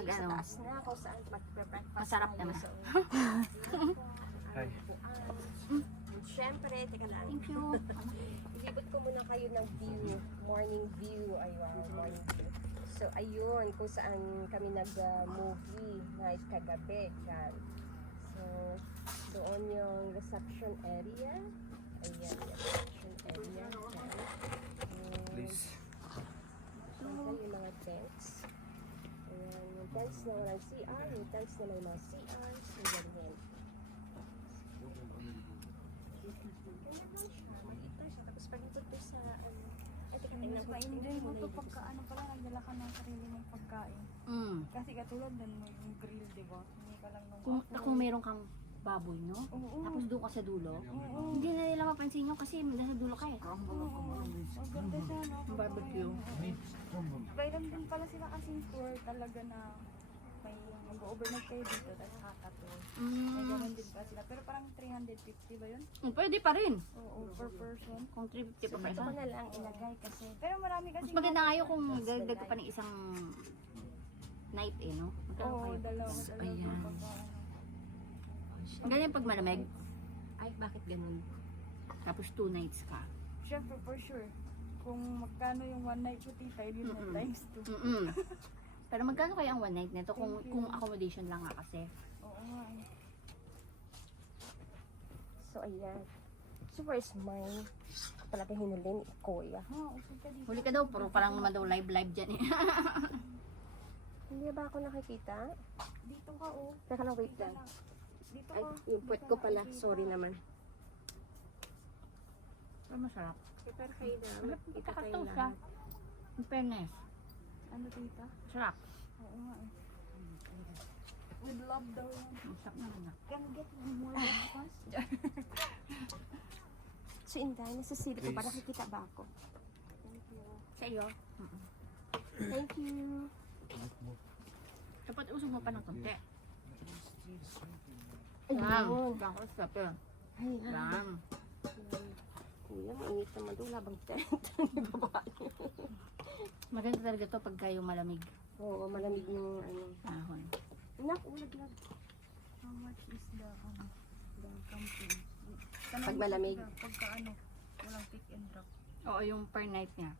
sa ano. taas na kung saan magpe-breakfast Masarap tayo. naman. So, Hi. Siyempre, teka lang. Thank you. Ilibot ko muna kayo ng view, morning view. Ayun, morning view. So, ayun, kung saan kami nag-movie night kagabi. Yan. So, doon yung reception area. Ayan, yung reception area. Yan. Please. Siyempre, yung mga tents. Ayan, yung tents na walang CR, yung tents na may mga CR. So, ganyan. Maliit lang siya. Tapos pag ito sa ano, ay teka, tingnan Mas ko. ma-enjoy mo to pagka ano pala, nagdala ka ng sarili mong pagkain. Kasi katulad nun mo yung grill, di ba? Hindi ka lang nung Kung meron kang baboy, no? Oo. Tapos doon ka sa dulo. Oo. Hindi na nila mapansin yun kasi nasa dulo ka eh. Oo. Ang ganda siya, no? Barbecue. May lang din pala sila kasing tour talaga na may mag-overnight kayo dito, tapos kakatour. May ganun din pa sila. Pero parang 350 ba yun? Pwede pa rin. Oo, per person. Kung 350 pa So, ito ko isa. na lang ilagay kasi Pero marami kasi... Mas maganda nga yun kung dagdag ka pa ng isang night eh, no? Magkano Oo, kayo? dalawa Ayan. pagka ano. Ganyan pag malamig, ay bakit ganun? tapos 2 nights ka. Siyempre, for sure. Kung magkano yung one night ko, tita, yun yung times 2. Pero magkano kaya ang 1 night nito kung accommodation lang nga kasi? Oo nga eh. So, ayan. So, where's mine? Talaga hinulin, kuya. Ha, okay ka dito. Huli ka daw, pero parang naman daw live dyan eh. Hindi ba ako nakikita? Dito ka, oh. Teka lang, wait Dito lang. lang. Dito Ay, ka. yung puwet ko pala. Sorry naman. Pero masarap. Prepare kayo na. Kita kayo Kakataw siya. lahat. In fairness, Ano, tita? sarap. Oo nga eh. With love daw yan. Masarap naman na. Can get more breakfast. So, Inday, nasa silip ko ba? Please. Nakikita ba ako? Sa iyo? Thank you. Dapat usog mo pa ng konti. Ayun. Lang ko sa pe. Ayan. Lang. Kuya, mainit naman doon. Labang tent. Ibaba niyo. Maganda talaga to pag kayo malamig. Oo, malamig yung ano. Ahon. Anak, ulaglag. How much is the camping? Pag malamig. Pagka ano, walang pick and drop. Oo, yung per night niya.